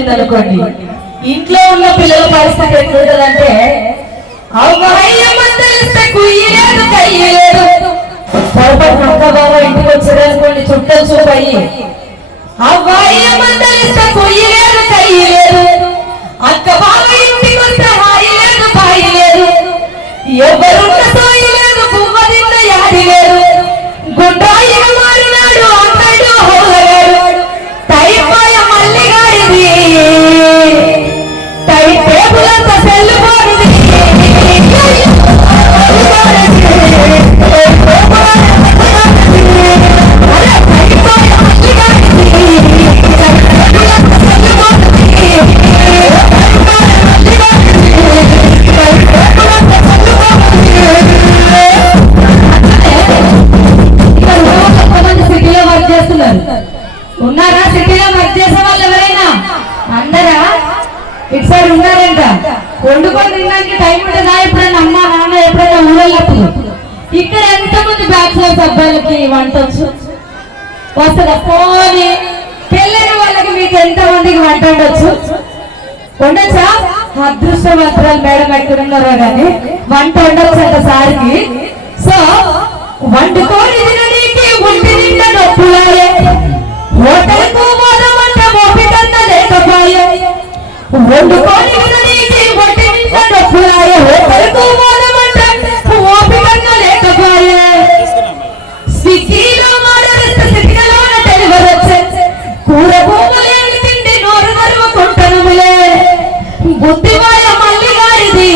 ఉంది అనుకోండి, ఇంట్లో ఉన్న పిల్లల పరిస్థితి ఎట్లుంటదంటే అవ్వయ్యమందలిస్తే కుయ్యలేదు కయ్యలేదు. పొరపాటు అక్క బాబా ఇంటికి వచ్చారనుకోండి, చుట్టలు చూపయ్యి అవ్వయ్యమందలిస్తే కుయ్యలేదు కయ్యలేదు. అక్క బాబా ఇంటికి వస్తే హాయి లేదు బాయి లేదు. ఎవరున్న సాయి లేదు, పువ్వ తిన్న యాది లేదు. గుండ్రాయి మారినాడు అన్నాడు హోలగాడు. టైపాయ మల్లిగాడిది, టై టేబుల్ అంతా సెల్లు పోనిది. ఉన్నారా సిటీలో వర్క్ చేసే వాళ్ళు ఎవరైనా? అందరా ఇటు సైడ్ ఉన్నారంట. వండుకొని తినడానికి టైం ఉంటుందా? ఎప్పుడైనా అమ్మ నాన్న ఎప్పుడైనా ఊళ్ళప్పుడు ఇక్కడ ఎంతమంది బ్యాచులర్స్ అబ్బాయిలకి వంట వచ్చు? వస్తుందా? పోనీ పెళ్ళైన వాళ్ళకి మీకు ఎంతమందికి వంట ఉండొచ్చు? ఉండొచ్చా? అదృష్టవంతురాలు మేడం ఎక్కడ ఉన్నారో కానీ వంట ఉండొచ్చు అంట సారికి. సో వండుకొని తినడానికి ఒంటి నిండా నొప్పులాయే. హోటల్కు పోదామంటే ఓపికంత లేకపోయే. వండుకొని తినడానికి ఒంటి నిండా నొప్పులాయే. హోటల్కు పోదామంటే ఓపికంత లేకపోయే. స్విగ్గీలో ఆర్డర్ సిటీలోన డెలివరీ వచ్చే. కూర భూములేని తిండి నోరు నరువుకుంటనుములే. బుద్ధివాయ మల్లిగాడిది,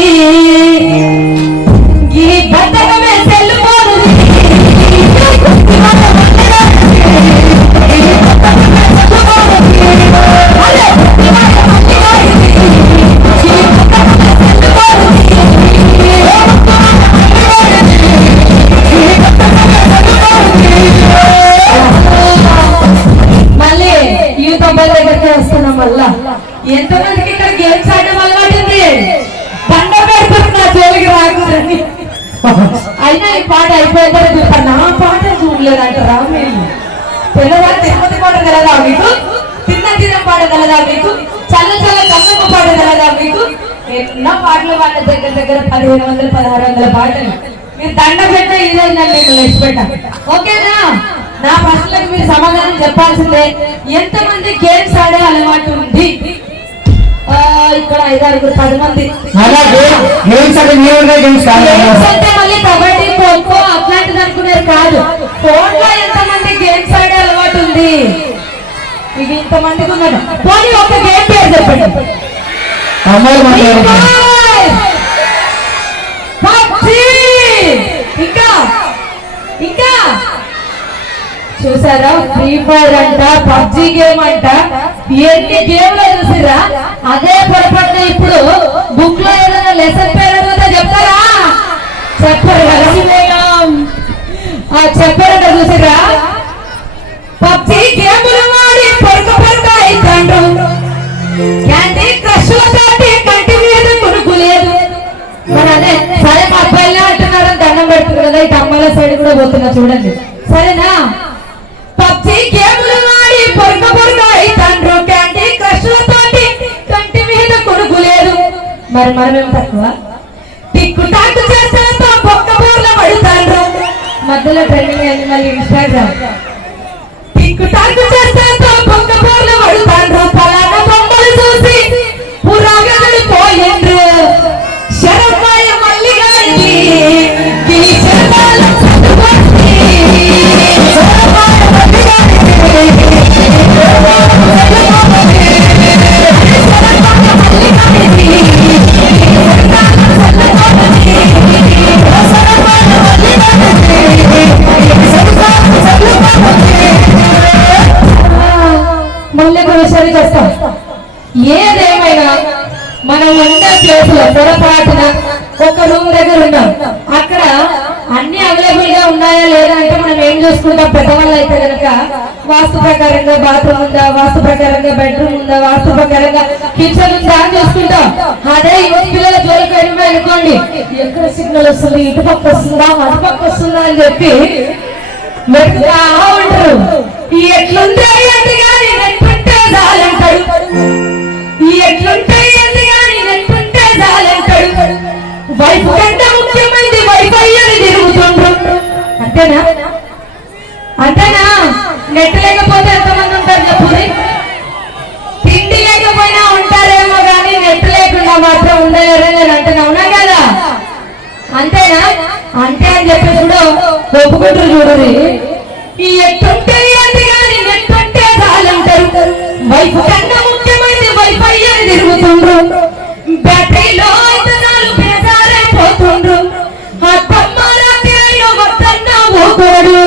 ఈ బతకమే సెల్లుపోనుది. మళ్ళీ యూత్ అబ్బాయి దగ్గరికి వస్తున్నాం. మళ్ళా ఎంతమందికి ఇక్కడ గేమ్స్ ఆడడం అలవాటుంది? దండ పెడుతున్నా జోలికి రాకూడదని. అయినా ఈ పాట అయిపోయిందా? నా పాట చూడలేదంటారా మీరు? పిల్లవాడు తిరుపతి పాట కలదా మీకు? తిన్న తిన్న పాట కలదా మీకు? చల్ల చల్ల కమ్మకు పాట కలదా మీకు? ఎన్నో పాటలు వాళ్ళ దగ్గర దగ్గర 1500 1600 పాటలు. మీరు దండ పెట్టే ఇదేందండి మిమ్మల్ని పెట్టా. ఓకేనా? నా ప్రశ్నలకు మీరు సమాధానం చెప్పాల్సిందే. ఎంతమంది గేమ్స్ ఆడే అలవాటు ఉంది? ఇక్కడ 5-6 10 మంది. అంటే మళ్ళీ కబడ్డీ ఖోఖో అట్లాంటిది అనుకున్నారు కాదు. ఫోన్ లో ఎంతమంది గేమ్స్ ఆడే అలవాటు ఉంది? ఇవి ఇంతమందికి ఉన్నారు. పోనీ ఒక గేమ్ పేరు చెప్పండి. ఇంకా ఇంకా చూసారా? ఫ్రీ ఫైర్ అంట, పబ్జి గేమ్ అంట, ఎన్ని గేమ్లో చూసిరా? అదే పొరపాటున ఇప్పుడు బుక్ లో ఏదైనా లెసన్ పేరు అడిగితే చెప్తారా? చెప్పరు కదా? చెప్పారంట చూసిరా? పబ్జి గేములు వాడి పొరక పొరక అయితాండ్రు. క్యాండీ క్రష్ తోటి కంటి మీద కొనుక్కు లేదు. మరి అదే సరే మా అబ్బాయిలే అంటున్నారని దండం పెడుతుంది కదా. ఇటు అమ్మాయిల సైడ్ కూడా పోతున్నా చూడండి. సరేనా? పబ్జి గేములు వాడి పొరక పొరక అయితాండ్రు. క్యాండీ క్రష్ తోటి కంటి మీద కొనుక్కు లేదు. మరి మనమేం తక్కువ? టిక్కు టాక్ చేస్తే పొక్క బోర్ల పడుతాండ్రు. మధ్యలో ట్రెండింగ్ అయింది మళ్ళీ ఇన్స్టాగ్రామ్. టిక్కు టాక్ చేస్తే పొక్క బోర్ల పడుతాండ్రు. పలానా బొమ్మలు చూసి పురాగలు పోయిండ్రు. శరమాయ మల్లిగాడికి ఏదేమైనా మనం ఉండే ప్లేస్ లో పొరపాటున ఒక రూమ్ దగ్గర ఉన్నాం. అక్కడ అన్ని అవైలబుల్ గా ఉన్నాయా లేదా అంటే మనం ఏం చూసుకుంటాం? పెద్దవాళ్ళు అయితే కనుక వాస్తు ప్రకారంగా బాత్రూమ్ ఉందా, వాస్తు ప్రకారంగా బెడ్రూమ్ ఉందా, వాస్తు ప్రకారంగా కిచెన్ ఉందా అని చూసుకుంటాం. అదే యువత పిల్లల జోలికి వెళ్ళిపోయి అనుకోండి, ఎక్కడ సిగ్నల్ వస్తుంది, ఇటు పక్క వస్తుందా, అటు పక్క వస్తుందా అని చెప్పి మెట్టుగా ఉంటారు. ఎట్లుంది అంటే కానీ నెట్టుంటే చాలంటాడు. ఎట్లుంటే ఏంది కానీ నెట్టుంటే చాలంటాడు. వైఫ్ కంటే ముఖ్యమైనది వైఫై అని తిరుగుతుండ్రు. అంతేనా అంతేనా? నెట్ లేకపోతే ఎంతమంది ఉంటారు చెప్పుది? తిండి లేకపోయినా ఉంటారేమో కానీ నెట్ లేకుండా మాత్రం ఉండలేరు నేను అంటున్నా. అవునా కదా? అంతేనా? అంతే అని చెప్పేసి కూడా ఒప్పుకుంటారు. చూడరు ఈ ఎట్టుంటే ఏంది కానీ నెట్టుంటే చాలంటారు. వైఫ్ కన్నా ముఖ్యమైనది వైఫై అని తిరుగుతుండ్రు. బ్యాటరీలో ఇతనాలు బేజారైపోతుండ్రు. అత్తమ్మ రాత్రి అయిన వద్దన్న ఊకోడు.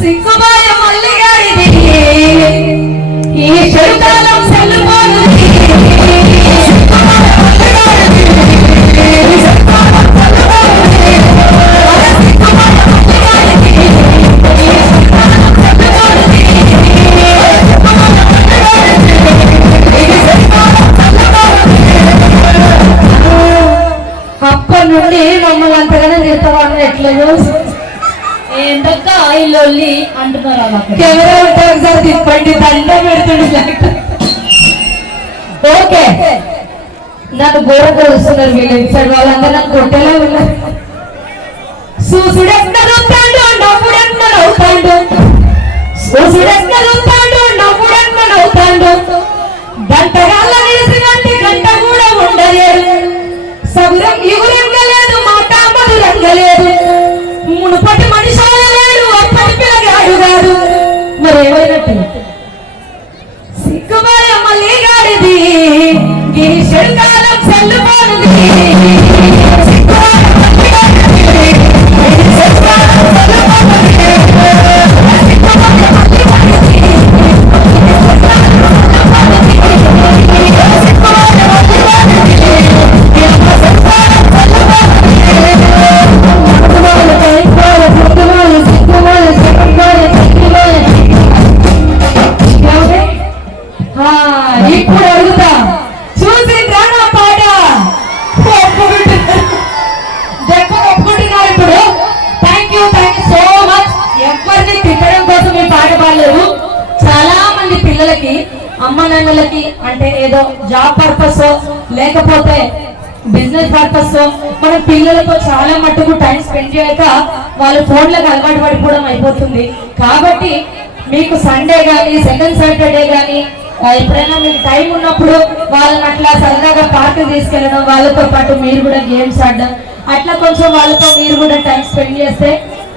సిగ్గుబాయ మల్లిగాడిది ఈ చెడుకాలం సెల్లుకోను. అప్పటి నుండి మమ్మల్ని అంతగానే తిడతామని ఎట్లేదు ఏంటక్క ఇల్లు అంటున్నారు అలా కెమెరా ఉంటే ఒకసారి తిప్పండి దండ పెడుతుండే. ఓకే నన్ను గోడ కొడుస్తున్నారు వీళ్ళు ఇన్సైడ్ వాళ్ళందరూ నాకు కొట్టేలా ఉన్నారు. సూసుడెక్కడుతాడు నవ్వుడెక్కడవుతాడు. సూసుడెక్కడుతాడు నవ్వుడెక్కడవుతాడు. గంటగాళ్ళ నిలిసినట్టు గంట కూడా ఉండలేదు. సగురం ఇగురెంగలేదు మాట మధురంగలేదు. మునుపటి మనిషి లేడు అప్పటి పిల్లగాడు కాదు. మరి ఏమైనట్టు సిగ్గుబాయ మళ్ళీ గాడిది ఈ చెడుకాలం సెల్లుకోనుది. ఇప్పుడు అడుగుతా చూసి నా పాట ఒప్పుకుంటున్నారు. ఇప్పుడు థ్యాంక్ యూ సో మచ్. ఎవరిని తిట్టడం కోసం ఈ పాట పాడలేదు. చాలా మంది పిల్లలకి అమ్మ నాన్నలకి అంటే ఏదో జాబ్ పర్పస్ లేకపోతే బిజినెస్ పర్పస్ మనం పిల్లలతో చాలా మట్టుకు టైం స్పెండ్ చేయక వాళ్ళ ఫోన్లకు అలవాటు పడిపోవడం అయిపోతుంది. కాబట్టి మీకు సండే కానీ సెకండ్ సాటర్డే కానీ ఎప్పుడైనా మీకు టైం ఉన్నప్పుడు వాళ్ళని అట్లా సరదాగా పార్క్ తీసుకెళ్ళడం, వాళ్ళతో పాటు మీరు కూడా గేమ్స్ ఆడడం, అట్లా కొంచెం వాళ్ళతో మీరు కూడా టైం స్పెండ్ చేస్తే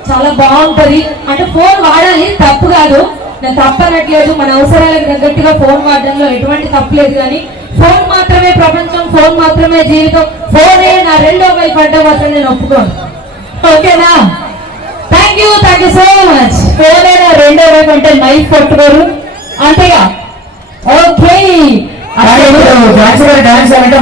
చాలా బాగుంటది. అంటే ఫోన్ వాడాలి, తప్పు కాదు, నేను తప్పనట్లేదు. మన అవసరాలకు తగ్గట్టుగా ఫోన్ వాడడంలో ఎటువంటి తప్పు లేదు. కానీ ఫోన్ మాత్రమే ప్రపంచం, ఫోన్ మాత్రమే జీవితం, ఫోనే నా రెండో వైపు అంటే మాత్రం నేను ఒప్పుకోను. ఓకేనా? Thank you so much. ఫోనే నా రెండో వైపు అంటే నైఫ్ పట్టుకోరు అంతేగా. ఓకే డాన్స్ అంటే